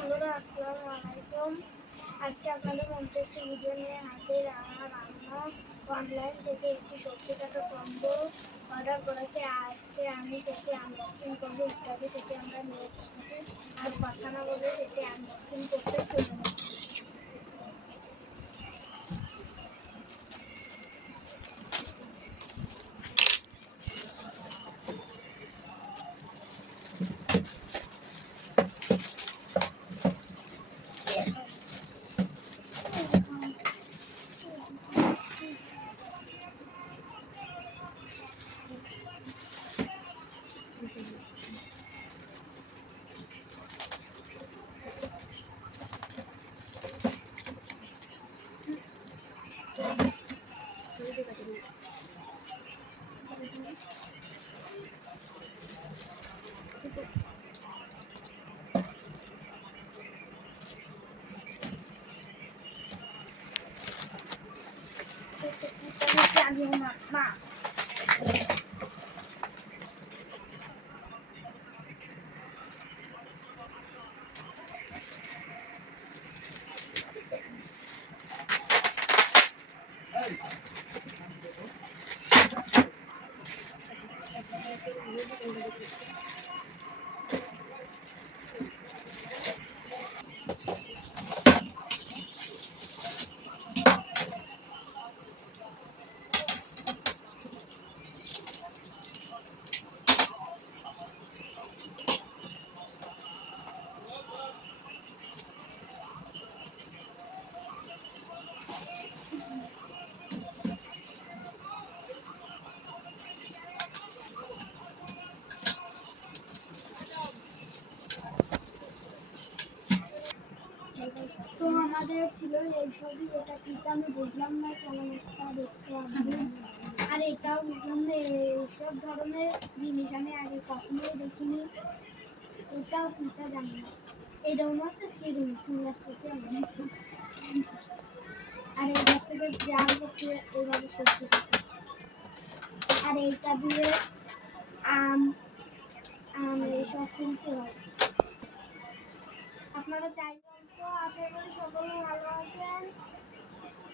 বন্ধুরা, আসসালামু আলাইকুম। আজকে আপনাদের মধ্যে একটি ভিডিও নিয়ে হাজির আমার রান্না অনলাইন থেকে একটি সবজি কাটা কম্বো অর্ডার করেছে। আজকে আমি সেটি আনবক্সিং করব। ইত্যাদি সেটি আমরা নিয়ে এসেছি। আর কথা না বলে সেটি আনবক্সিং করতে আমি মা মা তো আমাদের ছিল এইসবই এটা কিন্তু আমি বুঝলাম না কেমন একটা দেখতে আর এটাও বুঝলাম এইসব ধরনের জিনিস আমি আগে কখনোই দেখিনি। এটাও পিঠা জানি না। এটাও না হচ্ছে চিরুনি কুমড়ার সাথে আর এই গাছ থেকে জাল এইভাবে সবজি কাটে। আর এইটা দিয়ে আম আম, এইসব কিনতে হয়। আপনারা চাইবেন তো আশা করি সকলে ভালো আছেন।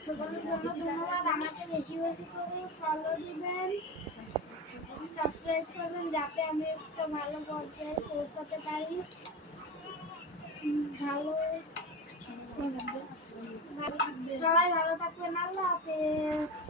সকলের জন্য ধন্যবাদ। আমাকে বেশি বেশি করে ফলো দিবেন সাবস্ক্রাইব করবেন, যাতে আমি একটা ভালো পর্যায়ে পৌঁছাতে পারি। ভালো সবাই ভালো থাকবেন। আল্লাহ হাফেজ।